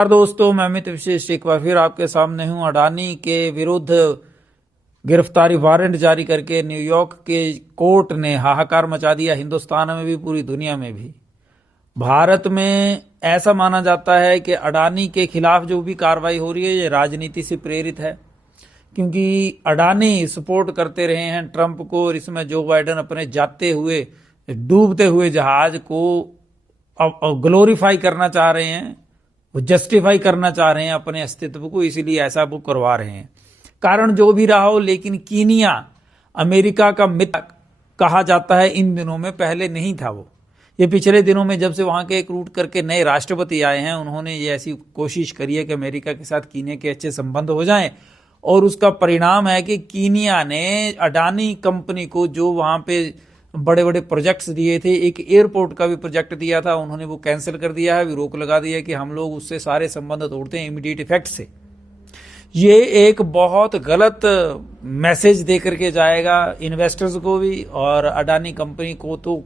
दोस्तों, मैं अमित विशेष एक बार फिर आपके सामने हूं। अडानी के विरुद्ध गिरफ्तारी वारंट जारी करके न्यूयॉर्क के कोर्ट ने हाहाकार मचा दिया, हिंदुस्तान में भी पूरी दुनिया में भी। भारत में ऐसा माना जाता है कि अडानी के खिलाफ जो भी कार्रवाई हो रही है ये राजनीति से प्रेरित है, क्योंकि अडानी सपोर्ट करते रहे हैं ट्रंप को और इसमें जो बाइडेन अपने जाते हुए डूबते हुए जहाज को ग्लोरीफाई करना चाह रहे हैं, वो जस्टिफाई करना चाह रहे हैं अपने अस्तित्व को, इसीलिए ऐसा वो करवा रहे हैं। कारण जो भी रहा हो, लेकिन कीनिया अमेरिका का मित्र कहा जाता है इन दिनों में, पहले नहीं था वो। ये पिछले दिनों में जब से वहां के एक रूट करके नए राष्ट्रपति आए हैं, उन्होंने ये ऐसी कोशिश करी है कि अमेरिका के साथ कीनिया के अच्छे संबंध हो जाएं, और उसका परिणाम है कि कीनिया ने अडानी कंपनी को जो वहां पे बड़े बड़े प्रोजेक्ट्स दिए थे, एक एयरपोर्ट का भी प्रोजेक्ट दिया था, उन्होंने वो कैंसिल कर दिया है, रोक लगा दिया है कि हम लोग उससे सारे संबंध तोड़ते हैं इमीडिएट इफेक्ट से। ये एक बहुत गलत मैसेज दे करके जाएगा इन्वेस्टर्स को भी, और अडानी कंपनी को तो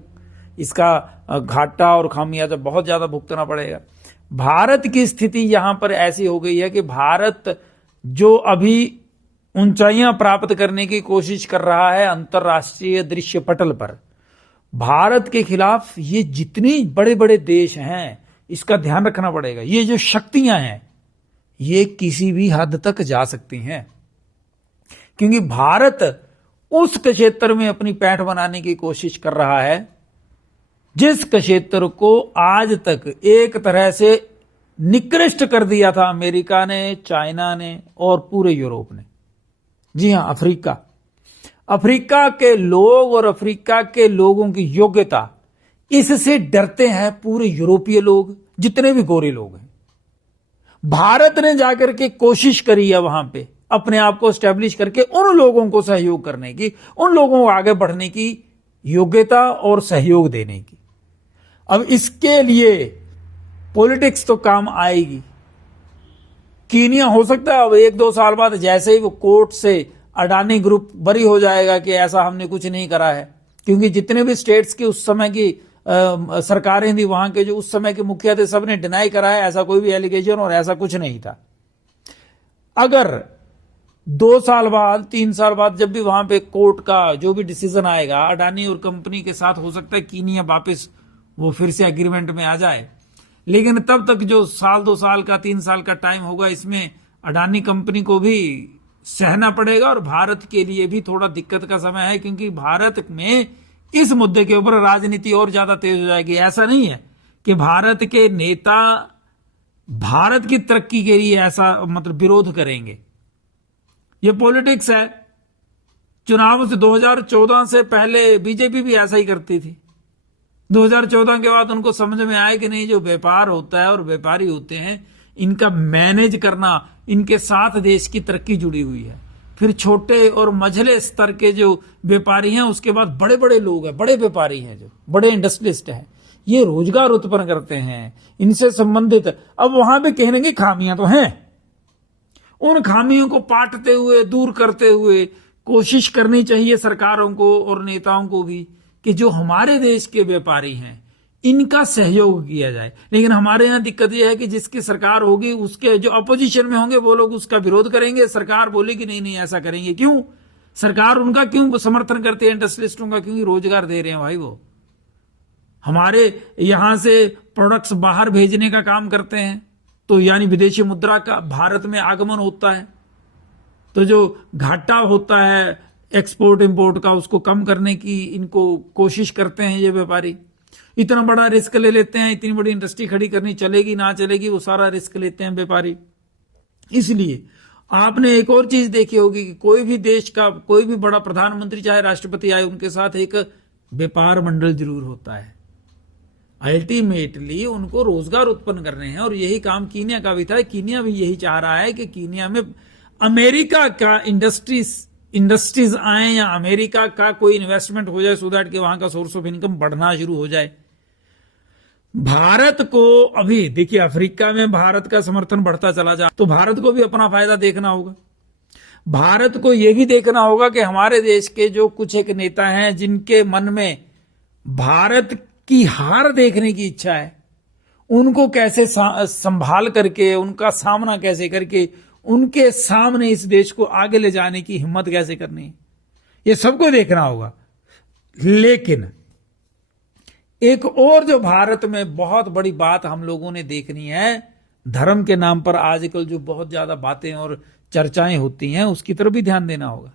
इसका घाटा और खामियाजा बहुत ज्यादा भुगतना पड़ेगा। भारत की स्थिति यहां पर ऐसी हो गई है कि भारत जो अभी ऊंचाइयां प्राप्त करने की कोशिश कर रहा है अंतरराष्ट्रीय दृश्य पटल पर, भारत के खिलाफ ये जितने बड़े बड़े देश हैं इसका ध्यान रखना पड़ेगा। ये जो शक्तियां हैं ये किसी भी हद तक जा सकती हैं, क्योंकि भारत उस क्षेत्र में अपनी पैठ बनाने की कोशिश कर रहा है जिस क्षेत्र को आज तक एक तरह से निकृष्ट कर दिया था अमेरिका ने, चाइना ने और पूरे यूरोप ने। जी हां, अफ्रीका। अफ्रीका के लोग और अफ्रीका के लोगों की योग्यता, इससे डरते हैं पूरे यूरोपीय लोग, जितने भी गोरे लोग हैं। भारत ने जाकर के कोशिश करी है वहां पे अपने आप को एस्टेब्लिश करके उन लोगों को सहयोग करने की, उन लोगों को आगे बढ़ने की योग्यता और सहयोग देने की। अब इसके लिए पॉलिटिक्स तो काम आएगी। कीनिया हो सकता है अब 1-2 साल बाद जैसे ही वो कोर्ट से अडानी ग्रुप बरी हो जाएगा कि ऐसा हमने कुछ नहीं करा है, क्योंकि जितने भी स्टेट्स की उस समय की सरकारें थी, वहां के जो उस समय के मुखिया थे, सबने डिनाई करा है ऐसा कोई भी एलिगेशन और ऐसा कुछ नहीं था। अगर 2 साल बाद 3 साल बाद जब भी वहां पे कोर्ट का जो भी डिसीजन आएगा अडानी और कंपनी के साथ, हो सकता है कीनिया वापस वो फिर से एग्रीमेंट में आ जाए, लेकिन तब तक जो 1-2 साल का 3 साल का टाइम होगा, इसमें अडानी कंपनी को भी सहना पड़ेगा और भारत के लिए भी थोड़ा दिक्कत का समय है, क्योंकि भारत में इस मुद्दे के ऊपर राजनीति और ज्यादा तेज हो जाएगी। ऐसा नहीं है कि भारत के नेता भारत की तरक्की के लिए ऐसा मतलब विरोध करेंगे, ये पॉलिटिक्स है। चुनाव से 2014 से पहले बीजेपी भी ऐसा ही करती थी। 2014 के बाद उनको समझ में आया कि नहीं, जो व्यापार होता है और व्यापारी होते हैं, इनका मैनेज करना, इनके साथ देश की तरक्की जुड़ी हुई है। फिर छोटे और मझले स्तर के जो व्यापारी हैं, उसके बाद बड़े बड़े लोग हैं, बड़े व्यापारी हैं, जो बड़े इंडस्ट्रियलिस्ट हैं, ये रोजगार उत्पन्न करते हैं, इनसे संबंधित। अब वहां पे कहने की खामियां तो हैं, उन खामियों को पाटते हुए, दूर करते हुए कोशिश करनी चाहिए सरकारों को और नेताओं को भी कि जो हमारे देश के व्यापारी हैं इनका सहयोग किया जाए। लेकिन हमारे यहाँ दिक्कत यह है कि जिसकी सरकार होगी, उसके जो अपोजिशन में होंगे वो लोग उसका विरोध करेंगे। सरकार बोलेगी नहीं नहीं ऐसा करेंगे। क्यों सरकार उनका क्यों समर्थन करते हैं, इंडस्ट्रियलिस्टों का? क्योंकि रोजगार दे रहे हैं भाई, वो हमारे यहां से प्रोडक्ट्स बाहर भेजने का काम करते हैं, तो यानी विदेशी मुद्रा का भारत में आगमन होता है, तो जो घाटा होता है एक्सपोर्ट इंपोर्ट का, उसको कम करने की इनको कोशिश करते हैं ये व्यापारी। इतना बड़ा रिस्क ले लेते हैं, इतनी बड़ी इंडस्ट्री खड़ी करनी, चलेगी ना चलेगी, वो सारा रिस्क लेते हैं व्यापारी। इसलिए आपने एक और चीज देखी होगी कि कोई भी देश का कोई भी बड़ा प्रधानमंत्री चाहे राष्ट्रपति आए, उनके साथ एक व्यापार मंडल जरूर होता है। अल्टीमेटली उनको रोजगार उत्पन्न करने हैं, और यही काम कीनिया का भी था। कीनिया भी यही चाह रहा है कि कीनिया में अमेरिका का इंडस्ट्रीज आए या अमेरिका का कोई इन्वेस्टमेंट हो जाए, सो दैट कि वहां का सोर्स ऑफ इनकम बढ़ना शुरू हो जाए। भारत को अभी देखिए, अफ्रीका में भारत का समर्थन बढ़ता चला जाए, तो भारत को भी अपना फायदा देखना होगा। भारत को यह भी देखना होगा कि हमारे देश के जो कुछ एक नेता हैं जिनके मन में भारत की हार देखने की इच्छा है, उनको कैसे संभाल करके, उनका सामना कैसे करके, उनके सामने इस देश को आगे ले जाने की हिम्मत कैसे करनी, ये सबको देखना होगा। लेकिन एक और जो भारत में बहुत बड़ी बात हम लोगों ने देखनी है, धर्म के नाम पर आजकल जो बहुत ज्यादा बातें और चर्चाएं होती हैं, उसकी तरफ भी ध्यान देना होगा।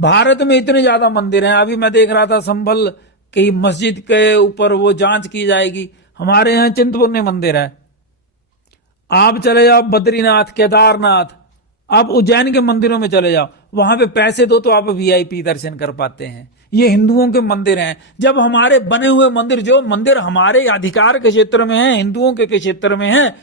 भारत में इतने ज्यादा मंदिर हैं। अभी मैं देख रहा था संभल की मस्जिद के ऊपर वो जांच की जाएगी। हमारे यहां चिंतपूर्णी मंदिर है, आप चले जाओ बद्रीनाथ, केदारनाथ, आप उज्जैन के मंदिरों में चले जाओ, वहां पे पैसे दो तो आप वीआईपी दर्शन कर पाते हैं। ये हिंदुओं के मंदिर हैं। जब हमारे बने हुए मंदिर, जो मंदिर हमारे अधिकार के क्षेत्र में हैं, हिंदुओं के क्षेत्र में हैं,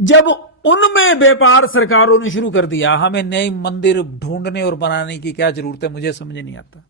जब उनमें व्यापार सरकारों ने शुरू कर दिया, हमें नए मंदिर ढूंढने और बनाने की क्या जरूरत है, मुझे समझ नहीं आता।